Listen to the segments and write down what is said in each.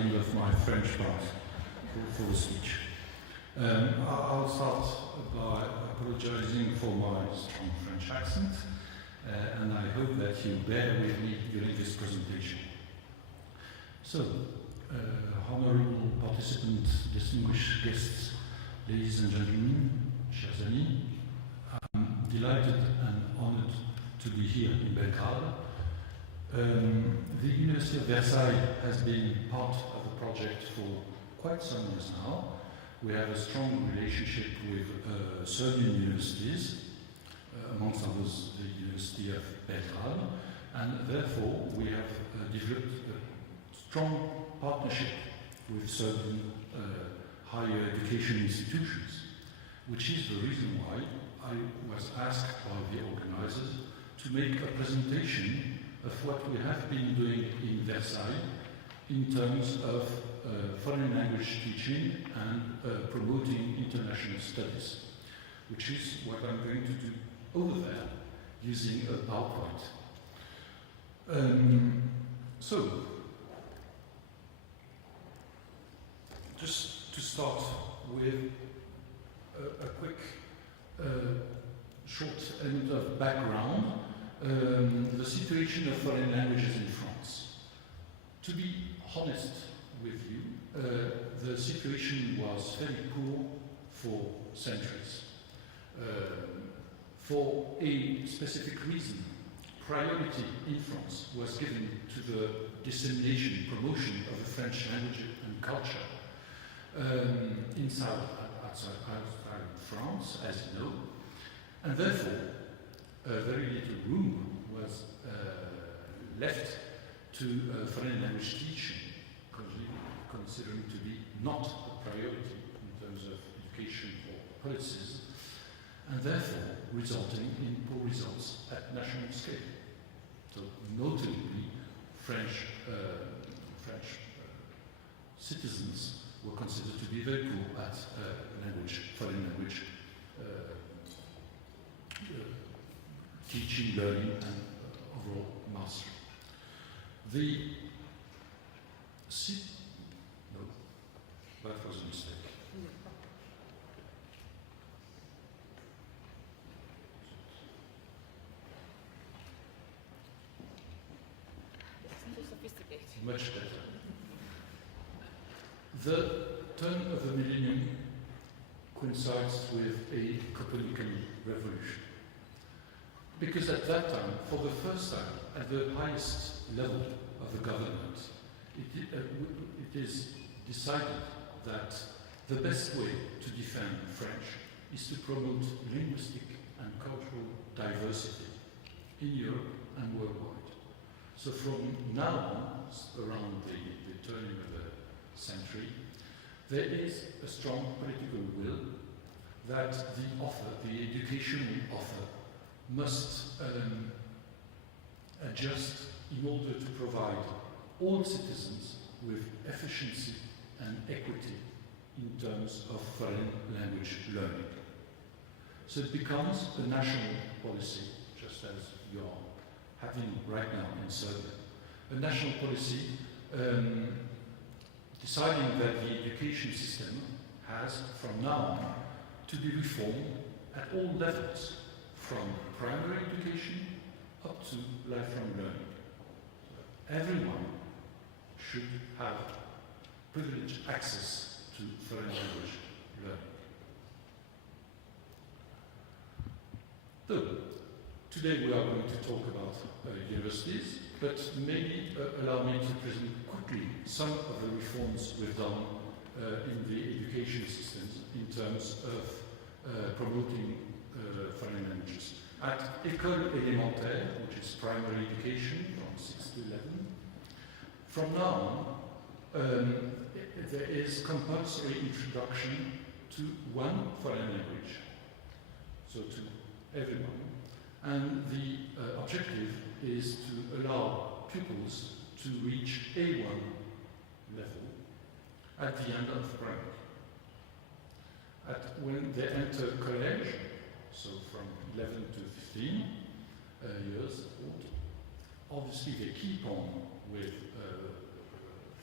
end of my French part for the speech. I'll start by apologizing for my strong French accent, and I hope that you bear with me during this presentation. So, honorable participants, distinguished guests, ladies and gentlemen, chers amis, I'm delighted and honored to be here in Belgrade. The University of Versailles has been part of the project for quite some years now. We have a strong relationship with certain universities, amongst others the University of Belgrade, and therefore we have developed a strong partnership with certain higher education institutions, which is the reason why I was asked by the organizers to make a presentation of what we have been doing in Versailles in terms of foreign language teaching and promoting international studies, which is what I'm going to do over there using a PowerPoint. So, just to start with a quick short element of background, the situation of foreign languages in France. To be honest with you, the situation was very poor for centuries. For a specific reason, priority in France was given to the dissemination, promotion of the French language and culture outside France, as you know, and therefore very little room was left to foreign language teaching, considering to be not a priority in terms of education or policies, and therefore resulting in poor results at national scale. So notably, French citizens were considered to be very poor at foreign language teaching, learning, and overall mastery. No, that was a mistake. Too sophisticated. Much better. The turn of the millennium coincides with a Copernican revolution. Because at that time, for the first time, at the highest level of the government, it is decided that the best way to defend French is to promote linguistic and cultural diversity in Europe and worldwide. So from now on, around the turning of the century, there is a strong political will that the educational offer must adjust in order to provide all citizens with efficiency and equity in terms of foreign language learning. So it becomes a national policy, just as you're having right now in Serbia. A national policy deciding that the education system has, from now on, to be reformed at all levels, from primary education up to lifelong learning. Everyone should have privileged access to foreign language learning. So, today we are going to talk about universities, but maybe allow me to present quickly some of the reforms we've done in the education systems in terms of promoting foreign languages. At école élémentaire, which is primary education from 6 to 11, from now on, there is compulsory introduction to one foreign language, so to everyone. And the objective is to allow pupils to reach A1 level at the end of primary. When they enter college, so from 11 to 15 years old, obviously they keep on with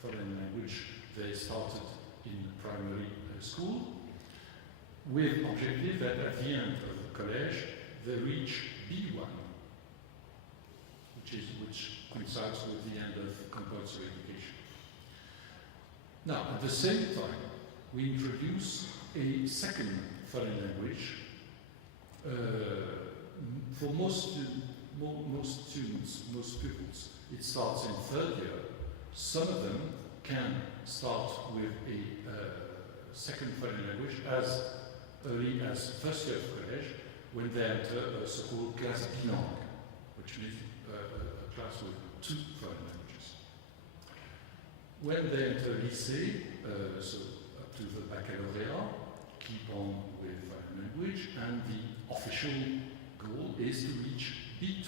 foreign language they started in primary school with objective that at the end of the college they reach B1, which coincides with the end of compulsory education. Now, at the same time, we introduce a second foreign language for most students, most pupils. It starts in third year. Some of them can start with a second foreign language as early as first year of college, when they enter a so-called class bilingue, which means a class with two foreign languages. When they enter lycée, so up to the baccalaureate, keep on with foreign language, and the official goal is to reach B2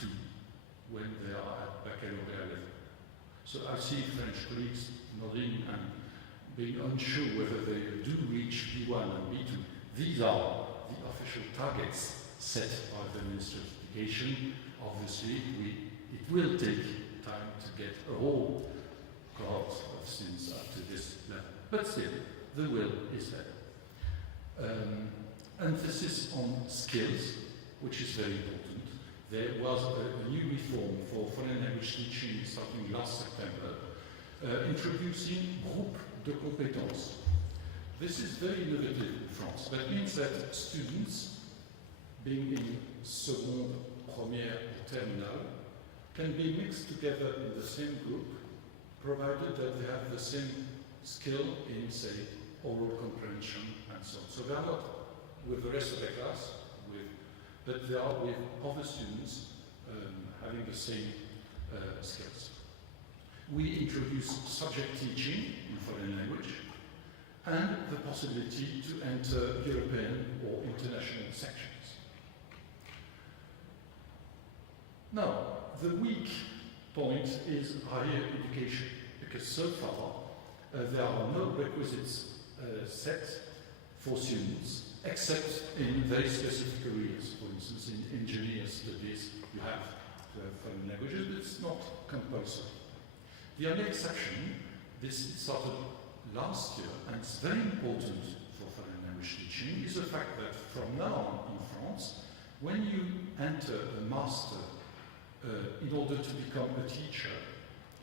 when they are at baccalaureate level. So I see French colleagues nodding and being unsure whether they do reach B1 and B2. These are the official targets set by the Ministry of Education. Obviously, it will take time to get a whole cohort of students up to this level. But still, the will is there. Emphasis on skills, which is very important. There was a new reform for foreign language teaching starting last September, introducing groupe de compétences. This is very innovative in France. That means that students, being in seconde, première, or terminale, can be mixed together in the same group, provided that they have the same skill in, say, oral comprehension and so on. So they are not with the rest of the class, but they are with other students having the same skills. We introduce subject teaching in foreign language and the possibility to enter European or international sections. Now, the weak point is higher education, because so far there are no requisites set for students except in very specific areas. For instance, in engineering studies, you have to have foreign languages, but it's not compulsory. The only exception, this started last year, and it's very important for foreign language teaching, is the fact that from now on in France, when you enter a master in order to become a teacher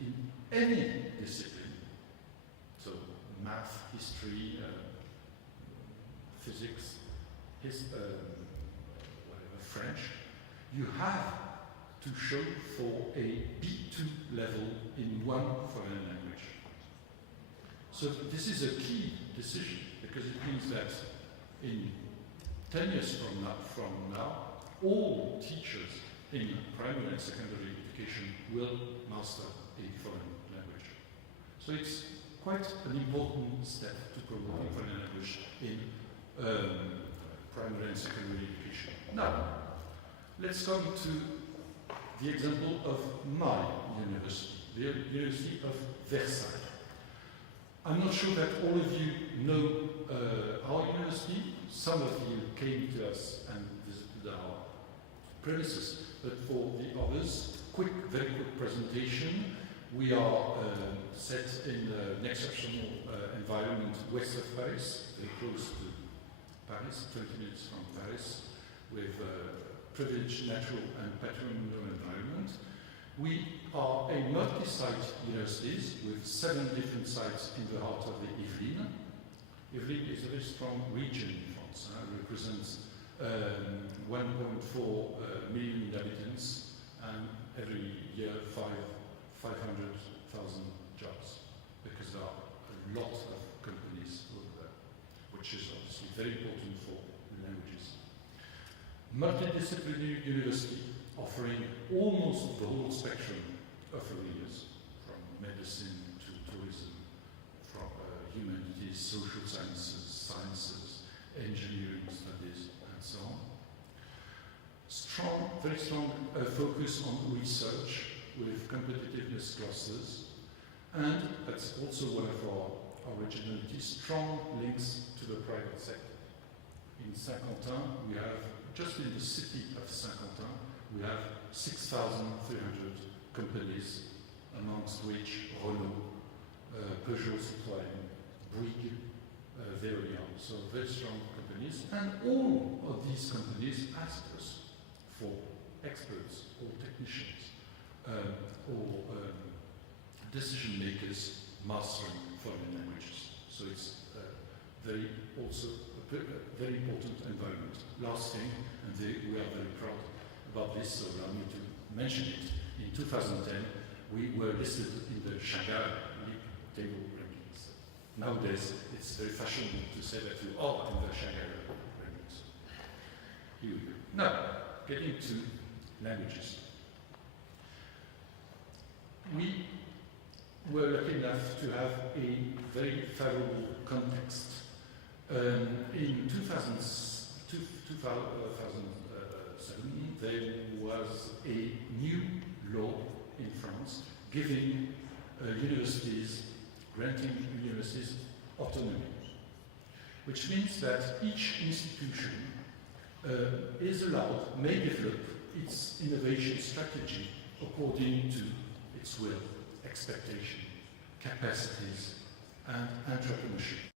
in any discipline, so math, history, physics, French, you have to show for a B2 level in one foreign language. So this is a key decision, because it means that in 10 years from now, all teachers in primary and secondary education will master a foreign language. So it's quite an important step to promote foreign language in primary and secondary education. Now, let's come to the example of my university, the University of Versailles. I'm not sure that all of you know our university. Some of you came to us and visited our premises, but for the others, very quick presentation. We are set in an exceptional environment west of Paris, very close to Paris, 20 minutes from Paris, with privileged natural and patrimonial environment. We are a multi-site university with 7 different sites in the heart of the Yvelines. Yvelines is a very strong region in France. It represents 1.4 million inhabitants, and every year 500,000 jobs, because there are a lot of companies over there, which is obviously very important for languages. Multidisciplinary university, offering almost the whole spectrum of areas, from medicine to tourism, from humanities, social sciences, engineering studies, and so on. Very strong focus on research with competitiveness classes, and that's also one of our originalities, strong links to the private sector. In Saint-Quentin, we have, just in the city of Saint-Quentin, we have 6,300 companies, amongst which Renault, Peugeot, Citroën, big, very young, so very strong companies, and all of these companies asked us for experts or technicians or decision makers mastering foreign languages. So it's very very important environment. Last thing, and we are very proud about this, so allow me to mention it. In 2010, we were listed in the Shanghai League Table rankings. Nowadays, it's very fashionable to say that you are in the Shanghai rankings. Here we go. Now, getting to languages. We were lucky enough to have a very favorable context. In 2007, there was a new law in France giving universities, granting universities autonomy, which means that each institution is allowed, may develop its innovation strategy according to its will, expectation, capacities, and entrepreneurship.